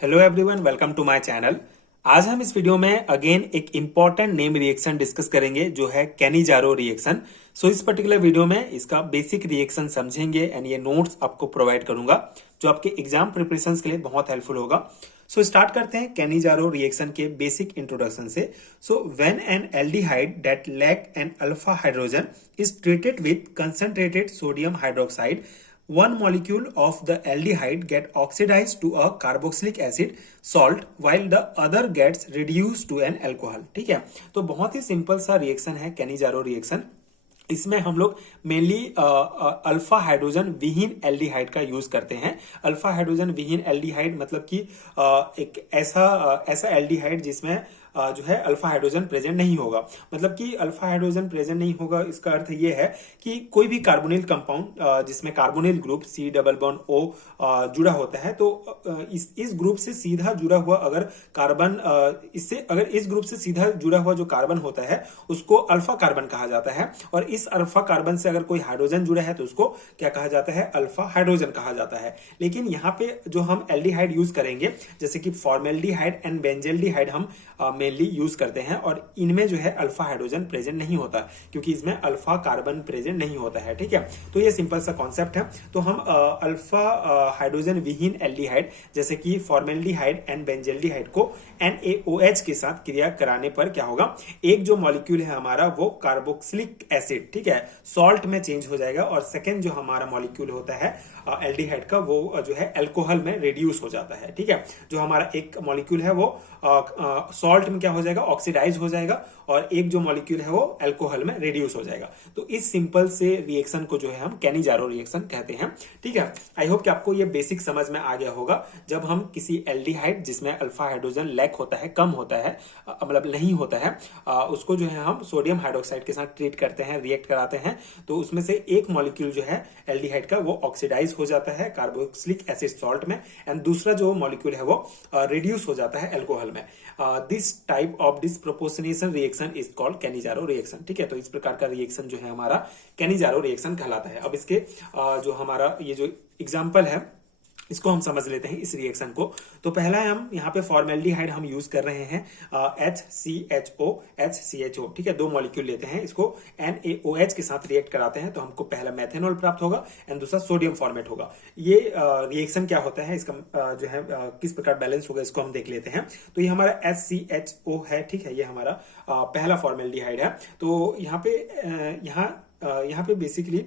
Hello everyone, welcome to my channel. आज हम इस वीडियो में अगेन एक इंपॉर्टेंट नेम रिएक्शन डिस्कस करेंगे जो है कैनिजारो रिएक्शन। सो इस पर्टिकुलर वीडियो में इसका बेसिक रिएक्शन समझेंगे एंड ये नोट्स आपको प्रोवाइड करूंगा जो आपके एग्जाम प्रिपरेशन के लिए बहुत हेल्पफुल होगा। सो स्टार्ट करते हैं कैनिजारो रिएक्शन के बेसिक इंट्रोडक्शन से। So when an aldehyde that lack an alpha hydrogen is treated with concentrated sodium hydroxide, one molecule of the aldehyde get oxidized to a carboxylic acid salt while the other gets reduced to an alcohol। ठीक है, तो बहुत ही simple सा reaction है Cannizzaro reaction. इसमें हम लोग mainly alpha hydrogen विहीन एल्डिहाइड का यूज करते हैं। अल्फा हाइड्रोजन विहीन एल्डिहाइड मतलब कि एक ऐसा एल्डिहाइड जिसमें जो है अल्फा हाइड्रोजन प्रेजेंट नहीं होगा। मतलब कि अल्फा हाइड्रोजन प्रेजेंट नहीं होगा, इसका अर्थ ये है कि कोई भी कार्बोनिल कंपाउंड जिसमें carbonyl group C double bond O जुड़ा होता है, तो इस ग्रुप से सीधा जुड़ा हुआ अगर कार्बन अगर इस ग्रुप से सीधा जुड़ा हुआ जो कार्बन होता है उसको अल्फा कार्बन कहा जाता है, और इस अल्फा कार्बन से अगर कोई हाइड्रोजन जुड़ा है तो उसको क्या कहा जाता है? अल्फा हाइड्रोजन कहा जाता है। लेकिन यहाँ पे जो हम एल्डिहाइड यूज करेंगे जैसे कि फॉर्मेल्डिहाइड एंड बेंजेल्डिहाइड हम मेनली यूज करते हैं, और इनमें जो है अल्फा हाइड्रोजन प्रेजेंट नहीं होता क्योंकि इसमें अल्फा कार्बन प्रेजेंट नहीं होता है। ठीक है, तो ये सिंपल सा कॉन्सेप्ट है। तो हम अल्फा हाइड्रोजन विहीन एल्डिहाइड जैसे कि फॉर्मेल्डिहाइड एंड बेंजेल्डिहाइड को NaOH के साथ क्रिया कराने पर क्या होगा? एक जो मॉलिक्यूल है हमारा वो कार्बोक्सिलिक एसिड, ठीक है, सॉल्ट में चेंज हो जाएगा, और सेकेंड जो हमारा मॉलिक्यूल होता है एल्डिहाइड का वो जो है अल्कोहल में रिड्यूस हो जाता है। ठीक है, जो हमारा एक मॉलिक्यूल है वो सॉल्ट में क्या हो जाएगा? ऑक्सीडाइज हो जाएगा, और एक जो मॉलिक्यूल है वो अल्कोहल में रिड्यूस हो जाएगा। तो इस सिंपल से रिएक्शन को जो है हम कैनिजारो रिएक्शन कहते हैं। ठीक है, आई होप कि आपको ये बेसिक समझ में आ गया होगा। जब हम किसी एल्डिहाइड जिसमें अल्फा हाइड्रोजन लैक होता है, कम होता है, मतलब नहीं होता है, उसको जो है हम सोडियम हाइड्रोक्साइड के साथ ट्रीट करते हैं, रिएक्ट कराते हैं, तो उसमें से एक मॉलिक्यूल जो है एल्डिहाइड का वो ऑक्सीडाइज हो जाता है कार्बोक्सिलिक एसिड सॉल्ट में, एंड दूसरा जो मॉलिक्यूल है वो रिड्यूस हो जाता है अल्कोहल में। This type of disproportionation reaction is called Cannizzaro reaction. ठीक है, तो इस प्रकार का रिएक्शन जो है हमारा कैनिजारो रिएक्शन कहलाता है। अब इसके जो हमारा ये जो एग्जांपल है इसको हम समझ लेते हैं इस रिएक्शन को। तो पहला है, हम यहाँ पे फॉर्मेल्डिहाइड हम यूज कर रहे हैं HCHO HCHO। ठीक है, दो मॉलिक्यूल लेते हैं, इसको NaOH के साथ रिएक्ट कराते हैं तो हमको पहला मेथेनॉल प्राप्त होगा एंड दूसरा सोडियम फॉर्मेट होगा। ये रिएक्शन क्या होता है, इसका जो है किस प्रकार बैलेंस होगा इसको हम देख लेते हैं। तो ये हमारा HCHO है। ठीक है, ये हमारा पहला फॉर्मेल्डिहाइड है। तो यहाँ पे बेसिकली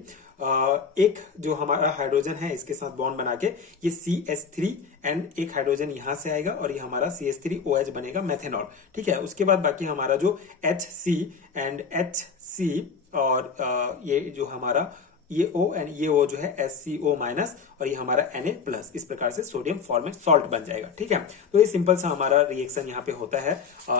एक जो हमारा हाइड्रोजन है इसके साथ बॉन्ड बना के ये CH3 एंड एक हाइड्रोजन यहां से आएगा और ये हमारा CH3OH बनेगा मेथेनॉल। ठीक है, उसके बाद बाकी हमारा जो HC एंड HC और ये जो हमारा ये O एंड ये O जो है SCO माइनस, और ये हमारा Na प्लस, इस प्रकार से सोडियम फॉर्मेट सॉल्ट बन जाएगा। ठीक है, तो ये सिंपल सा हमारा रिएक्शन यहाँ पे होता है।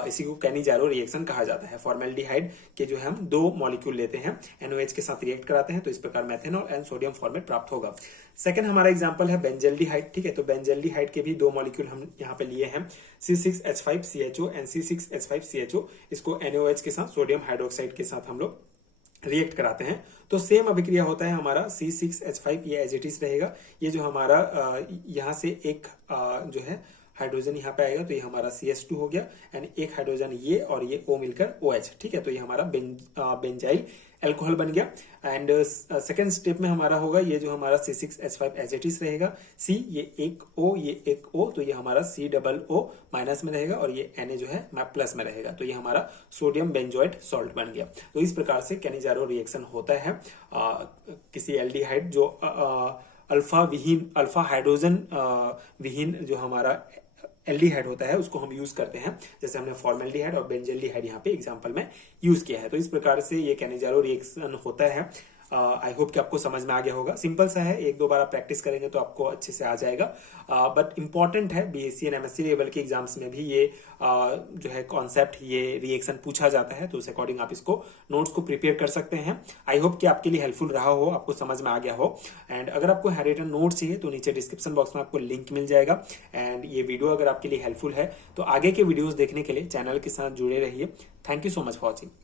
इसी को कैनिजारो रिएक्शन कहा जाता है। फॉर्मेल्डिहाइड के जो है हम दो मॉलिक्यूल लेते हैं, NaOH के साथ रिएक्ट कराते हैं, तो इस प्रकार मेथेनॉल एंड सोडियम फॉर्मेट प्राप्त होगा। सेकंड हमारा एग्जांपल है बेंजेल्डिहाइड। ठीक है, तो बेंजेल्डिहाइड के भी दो मॉलिक्यूल हम यहाँ पे लिए हैं, C6H5CHO एंड C6H5CHO। इसको NaOH के साथ सोडियम हाइड्रोक्साइड के साथ हम लोग रिएक्ट कराते हैं तो सेम अभिक्रिया होता है हमारा C6H5, ये एज इट इज रहेगा। ये जो हमारा यहाँ से एक जो है हाइड्रोजन यहाँ पे आएगा तो ये हमारा CH2 हो गया, एंड एक हाइड्रोजन ये और ये O मिलकर OH। ठीक है, तो ये हमारा बेंजाइल अल्कोहल बन गया। एंड सेकेंड स्टेप में हमारा होगा ये जो हमारा C6H5 एज इट इज रहेगा, C ये एक O ये एक O, तो ये हमारा C डबल O माइनस में रहेगा, और ये Na जो है प्लस में रहेगा, तो ये हमारा सोडियम बेंजोएट सॉल्ट बन गया। तो इस प्रकार से कैनिजारो रिएक्शन होता है। किसी एल्डिहाइड जो अल्फा हाइड्रोजन विहीन जो हमारा एल्डिहाइड होता है उसको हम यूज करते हैं, जैसे हमने फॉर्मेल्डिहाइड और बेंजेल्डिहाइड यहाँ पे एग्जांपल में यूज किया है। तो इस प्रकार से ये कैनिजारो रिएक्शन होता है। आई होप कि आपको समझ में आ गया होगा। सिंपल सा है, एक दो बार आप प्रैक्टिस करेंगे तो आपको अच्छे से आ जाएगा। बट इंपॉर्टेंट है, BSc एंड MSc लेवल के एग्जाम्स में भी ये जो है कॉन्सेप्ट, ये रिएक्शन पूछा जाता है, तो उस अकॉर्डिंग आप इसको नोट्स को प्रिपेयर कर सकते हैं। आई होप कि आपके लिए हेल्पफुल रहा हो, आपको समझ में आ गया हो। एंड अगर आपको हैंड रिटन नोट्स चाहिए तो नीचे डिस्क्रिप्शन बॉक्स में आपको लिंक मिल जाएगा। एंड ये वीडियो अगर आपके लिए हेल्पफुल है तो आगे के वीडियोज देखने के लिए चैनल के साथ जुड़े रहिए। Thank you so much for watching.